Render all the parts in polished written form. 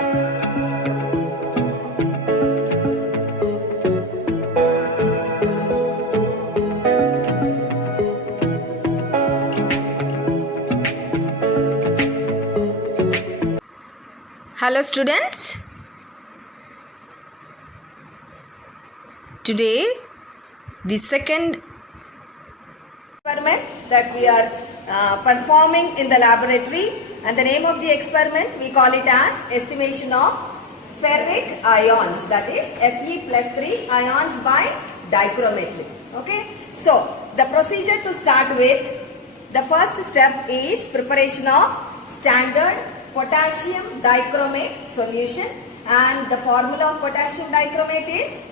Hello students, today the second experiment that we are performing in the laboratory, and the name of the experiment we call it as estimation of ferric ions, that is Fe+3 ions by dichrometry. Okay, so the procedure to start with, the first step is preparation of standard potassium dichromate solution, and the formula of potassium dichromate is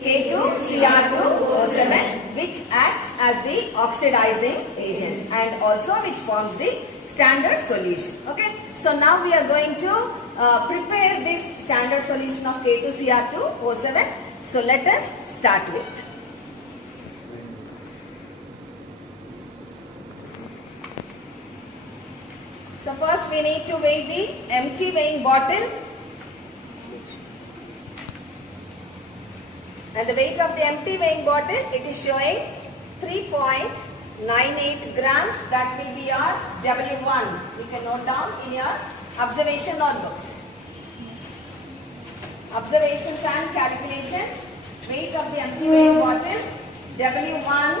K2Cr2O7, which acts as the oxidizing agent and also which forms the standard solution. Okay, so now we are going to prepare this standard solution of K2Cr2O7. So let us start with. So first we need to weigh the empty weighing bottle, and the weight of the empty weighing bottle, it is showing 3.98 grams. That will be our W1. You can note down in your observation notebooks. Observations and calculations. Weight of the empty weighing bottle, W1,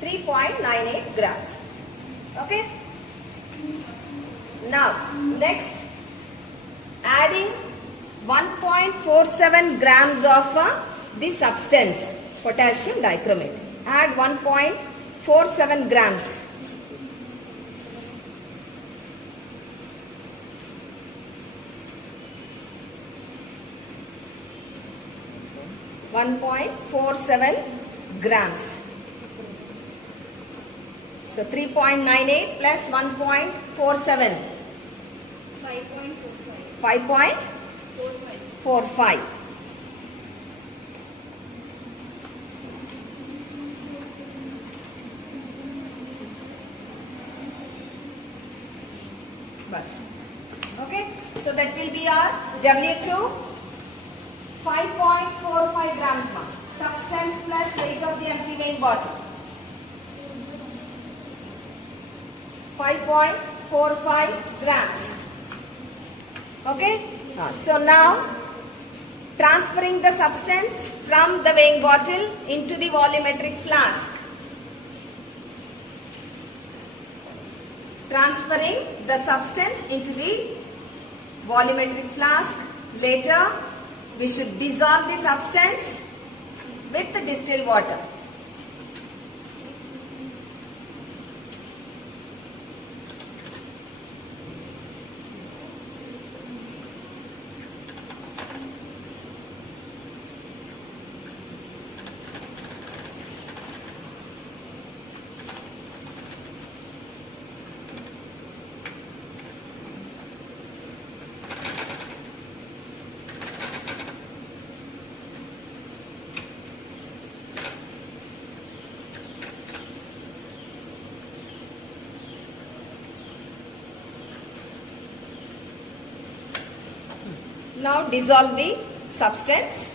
3.98 grams. Okay. Now, next, adding 1.47 grams of the substance, potassium dichromate. Add 1.47 grams. So 3.98 plus 1.47. 5.45. Bus. Okay, so that will be our W2, 5.45 grams now. Substance plus weight of the empty weighing bottle, 5.45 grams. Okay, so now transferring the substance from the weighing bottle into the volumetric flask. Transferring the substance into the volumetric flask. Later, we should dissolve the substance with the distilled water. Now dissolve the substance.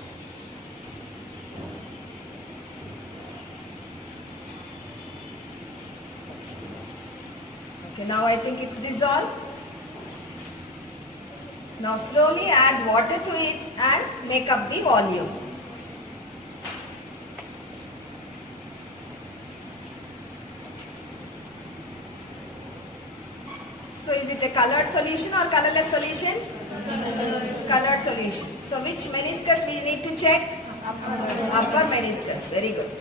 Okay, now I think it's dissolved. Now slowly add water to it and make up the volume. So is it a colored solution or colorless solution? Colored solution. So which meniscus we need to check? Upper meniscus. Very good.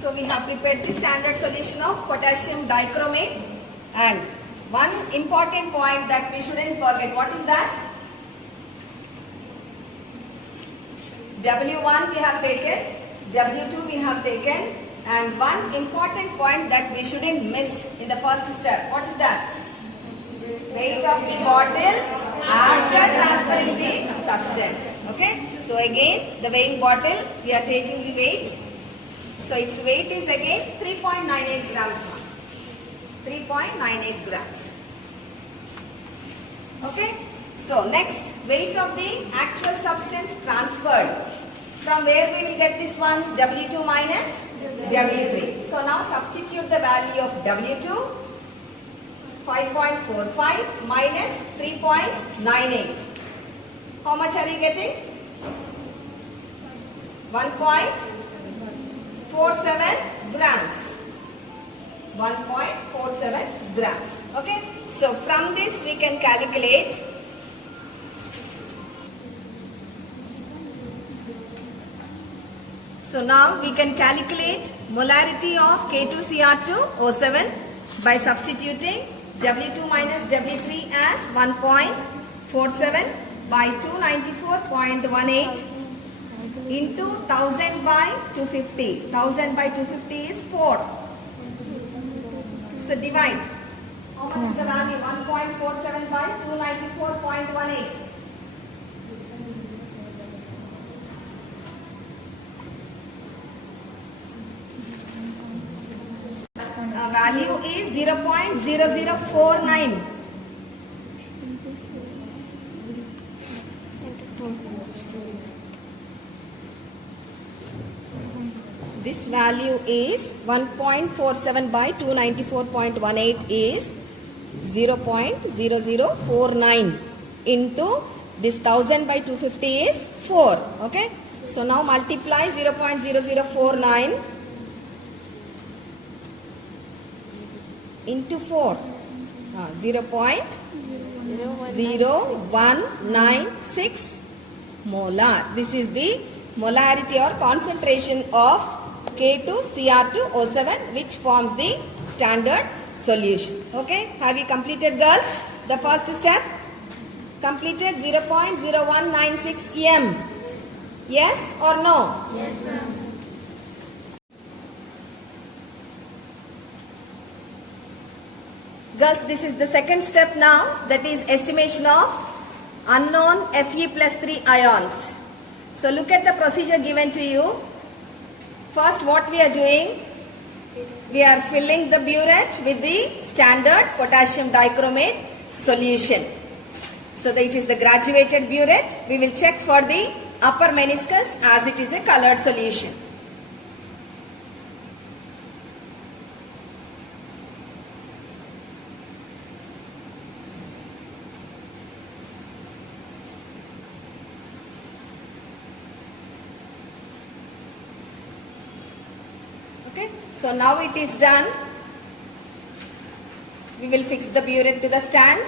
So we have prepared the standard solution of potassium dichromate, and one important point that we shouldn't forget, what is that? W1 we have taken, W2 we have taken, and one important point that we shouldn't miss in the first step, what is that? Weight of the bottle after transferring the substance. Okay, so again the weighing bottle, we are taking the weight. So its weight is again 3.98 grams. 3.98 grams. Okay, so next, weight of the actual substance transferred. From where we will get this one? W2 minus W3. So now substitute the value of W2, 5.45 minus 3.98. How much are you getting? 1.47 grams. 1.47 grams. Okay. So from this we can calculate molarity of K2Cr2O7 by substituting W2 minus W3 as 1.47 by 294.18 into 1000 by 250. 1000 by 250 is 4. So divide. How much is the value? 1.47 by 294.18. Value is 0.0049. This value is 1.47 by 294.18 is 0.0049 into this 1000 by 250 is 4. Okay. So now multiply 0.0049 into 4. 0.0196 molar. This is the molarity or concentration of K2Cr2O7, which forms the standard solution. Okay, have you completed, girls? The first step completed. 0.0196 m. Yes or no? Yes, sir. Girls, this is the second step now, that is estimation of unknown Fe plus 3 ions. So look at the procedure given to you. First, what we are doing, we are filling the burette with the standard potassium dichromate solution. So that it is the graduated burette. We will check for the upper meniscus as it is a colored solution. Okay, so now it is done. We will fix the burette to the stand.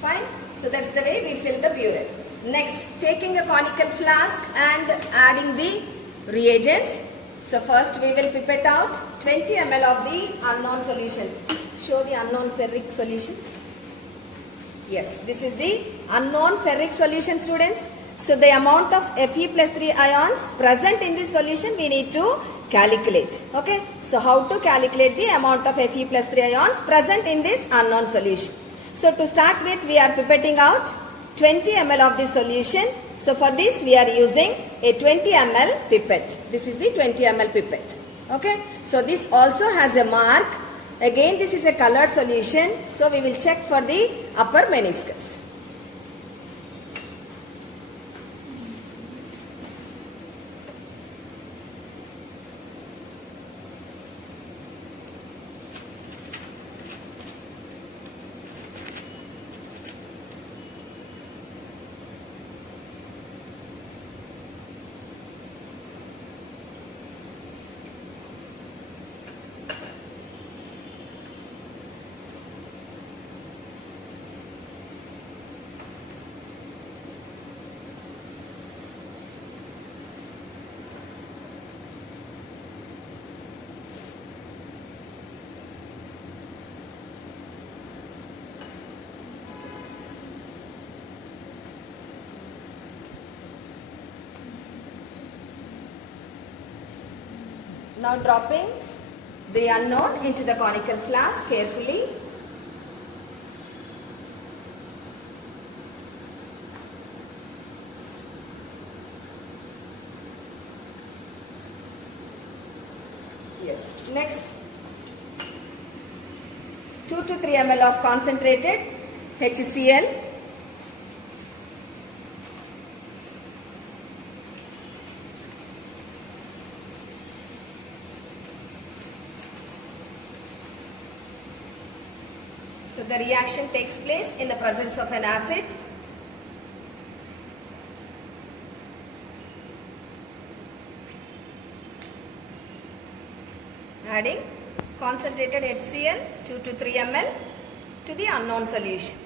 Fine. So that's the way we fill the burette. Next, taking a conical flask and adding the reagents. So first we will pipette out 20 ml of the unknown solution. Show the unknown ferric solution. Yes, this is the unknown ferric solution, students. So the amount of Fe plus 3 ions present in this solution we need to calculate. Okay. So how to calculate the amount of Fe plus 3 ions present in this unknown solution? So to start with, we are pipetting out 20 ml of this solution. So for this we are using a 20 ml pipette. This is the 20 ml pipette. Okay. So this also has a mark. Again, this is a colored solution. So we will check for the upper meniscus. Now dropping the unknown into the conical flask carefully. Yes. Next, 2 to 3 ml of concentrated HCl. So the reaction takes place in the presence of an acid. Adding concentrated HCl 2 to 3 ml to the unknown solution.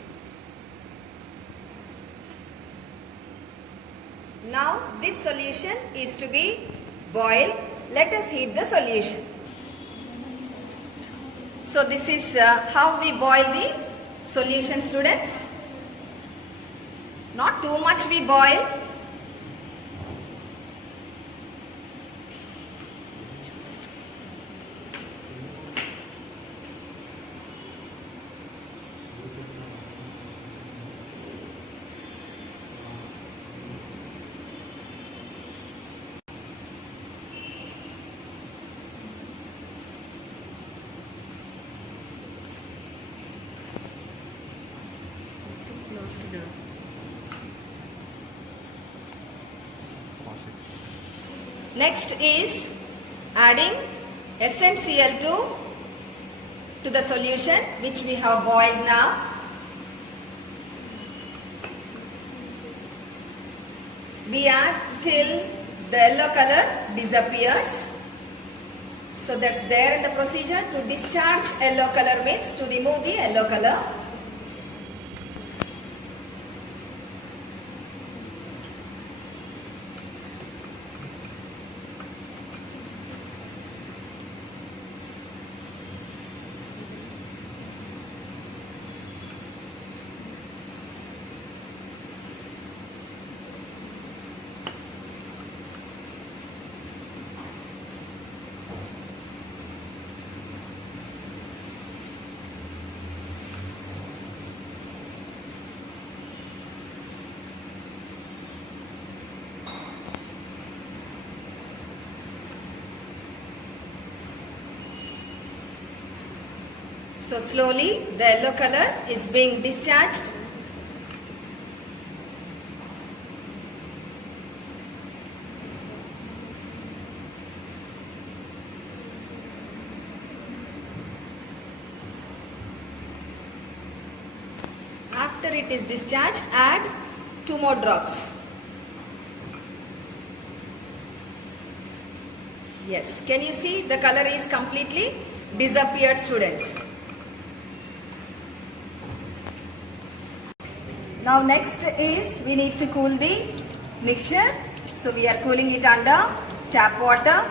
Now this solution is to be boiled. Let us heat the solution. So this is how we boil the solution, students. Not too much we boil. Close to the Next is adding SnCl2 to the solution which we have boiled now. We add till the yellow color disappears. So that's there in the procedure. To discharge yellow color means to remove the yellow color. So slowly the yellow color is being discharged. After it is discharged, add 2 more drops. Yes, can you see the color is completely disappeared, students. Now next is we need to cool the mixture. So we are cooling it under tap water.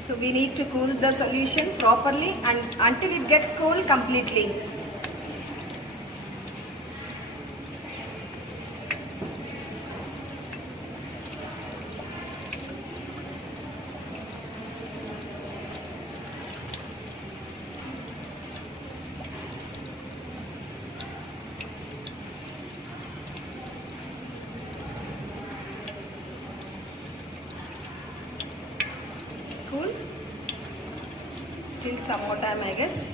So we need to cool the solution properly and until it gets cool completely. Cool. Still some more time, I guess.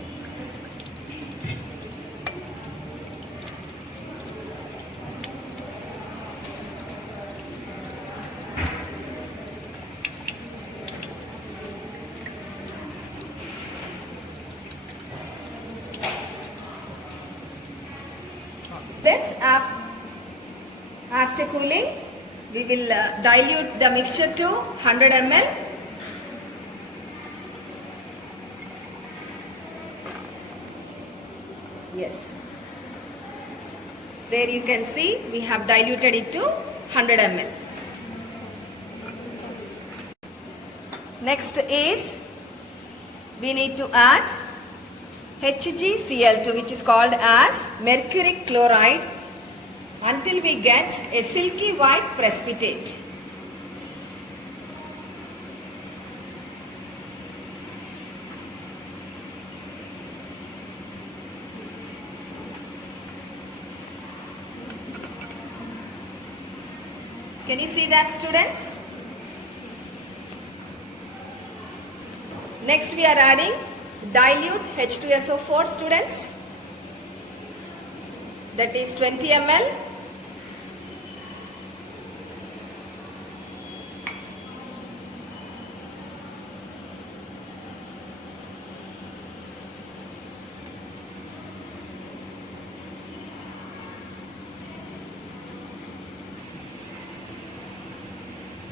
After cooling, we will dilute the mixture to 100 ml. Yes. There you can see we have diluted it to 100 ml. Next is we need to add HgCl2, which is called as mercuric chloride, until we get a silky white precipitate. Can you see that, students? Next we are adding dilute H2SO4, students. That is 20 ml.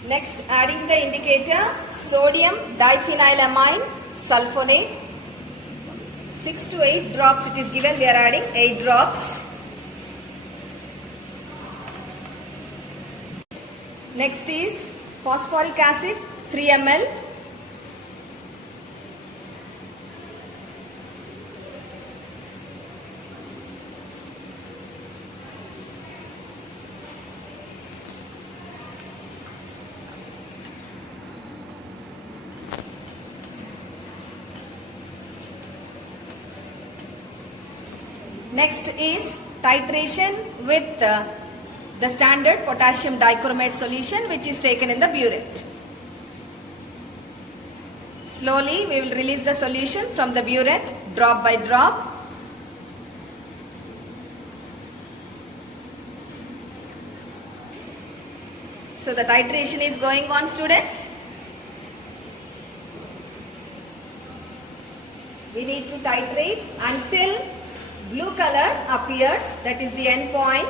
Next, adding the indicator sodium diphenylamine sulfonate. 6 to 8 drops it is given. We are adding 8 drops. Next is phosphoric acid 3 ml. Next is titration with the standard potassium dichromate solution, which is taken in the burette. Slowly we will release the solution from the burette drop by drop. So the titration is going on, students. We need to titrate until blue color appears, that is the end point.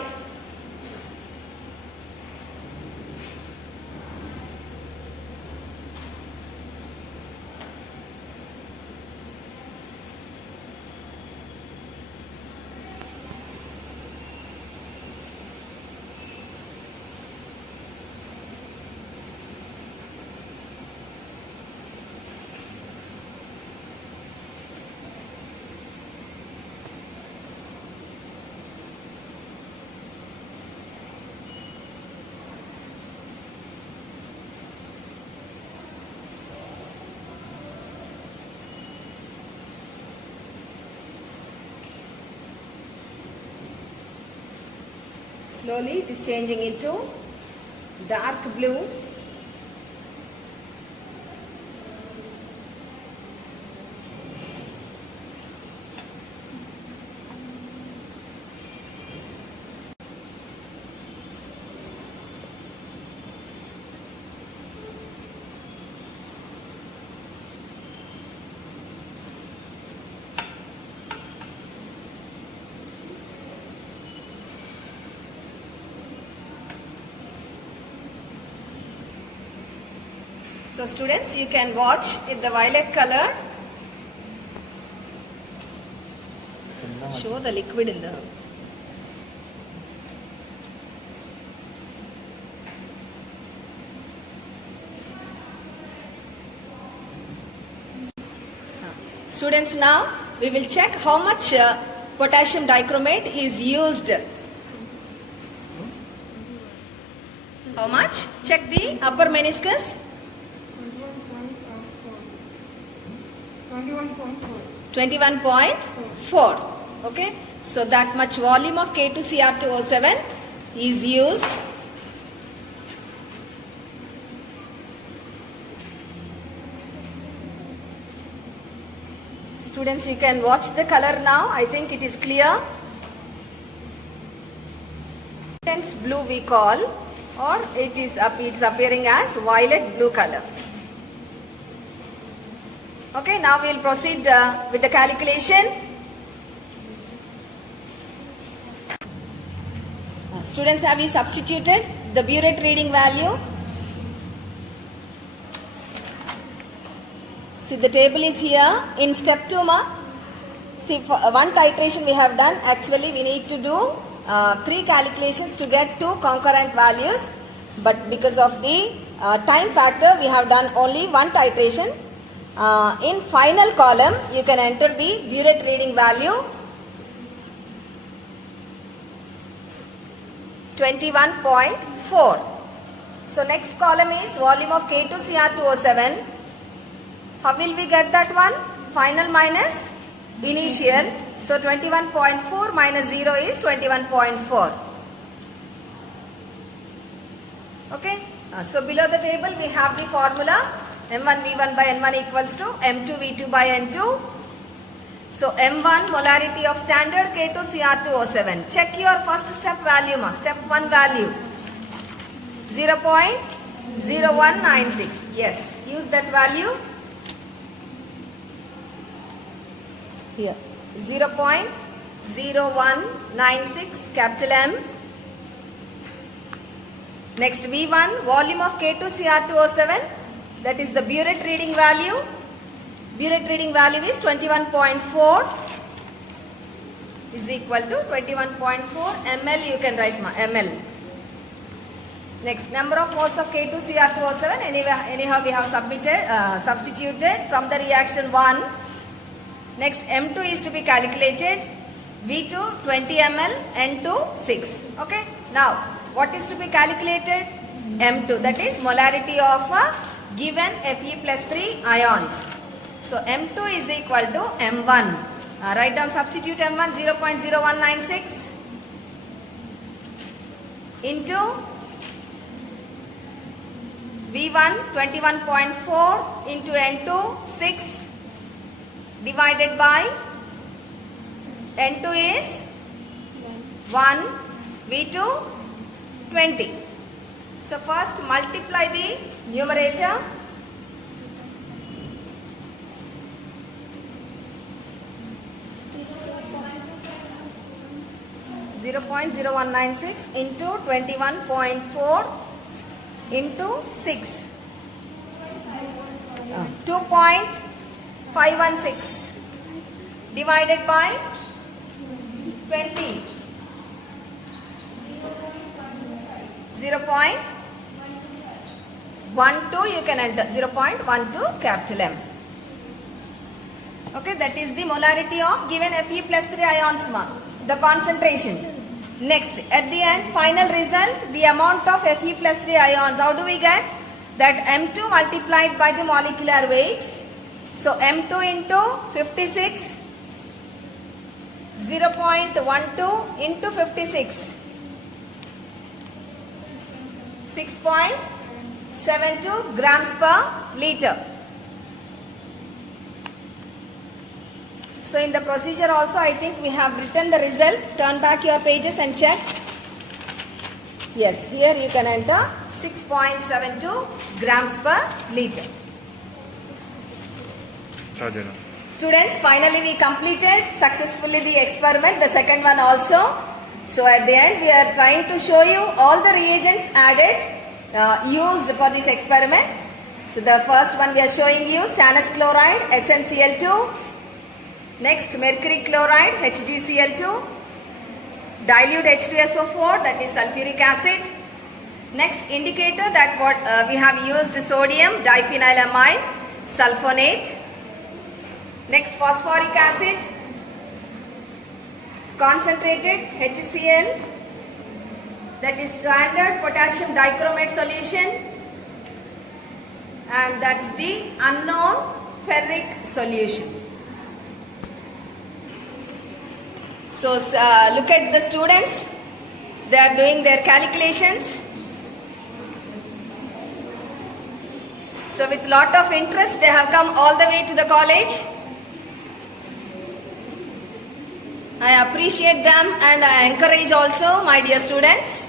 Slowly it is changing into dark blue. So students, you can watch in the violet color. Show the liquid in the... Students, now we will check how much potassium dichromate is used. How much? Check the upper meniscus. 21.4. Okay, so that much volume of K2Cr2O7 is used. Students, you can watch the color now. I think it is clear. Intense blue we call, or it's appearing as violet blue color. Okay, now we will proceed with the calculation. Students, have we substituted the burette reading value. See, the table is here. In step 2, see, for one titration we have done. Actually, we need to do 3 calculations to get 2 concurrent values. But because of the time factor, we have done only one titration. In final column, you can enter the burette reading value 21.4. So next column is volume of K2Cr2O7. How will we get that one? Final minus initial. So 21.4 minus 0 is 21.4. Okay. So below the table we have the formula M1V1 by N1 equals to M2V2 by N2. So M1 molarity of standard K2Cr2O7. Check your first step value, step 1 value 0.0196. Yes, use that value here, 0.0196 capital M. Next V1 volume of K2Cr2O7, that is the burette reading value. Burette reading value is 21.4 is equal to 21.4 ml, you can write ml. Next, number of moles of K2Cr2O7, anyhow we have substituted from the reaction 1. Next, M2 is to be calculated, V2 20 ml, N2 6. Okay. Now, what is to be calculated? M2, that is molarity of a given Fe plus 3 ions. So M2 is equal to M1. Write down, substitute M1 0.0196 into V1 21.4 into N2 6 divided by N2 is 1, V2 20. So first multiply the numerator. (0.0196) into 21.4 into 6. 2.516 divided by 20. 0.12 you can enter, 0.12 capital M. Okay, that is the molarity of given Fe plus 3 ions, the concentration. Next, at the end, final result, the amount of Fe plus 3 ions. How do we get? That M2 multiplied by the molecular weight. So M2 into 56, 0.12 into 56. 6.72 grams per liter. So in the procedure also, I think we have written the result. Turn back your pages and check. Yes, here you can enter 6.72 grams per liter. Students, finally we completed successfully the experiment, the second one also. So at the end we are trying to show you all the reagents added, used for this experiment. So the first one we are showing you stannous chloride, SnCl2. Next, mercury chloride, HgCl2. Dilute H2SO4, that is sulfuric acid. Next, indicator that what we have used sodium diphenylamine sulfonate. Next, phosphoric acid, concentrated HCl, that is standard potassium dichromate solution, and that's the unknown ferric solution. So look at the students, they are doing their calculations. So with lot of interest they have come all the way to the college. I appreciate them and I encourage also my dear students.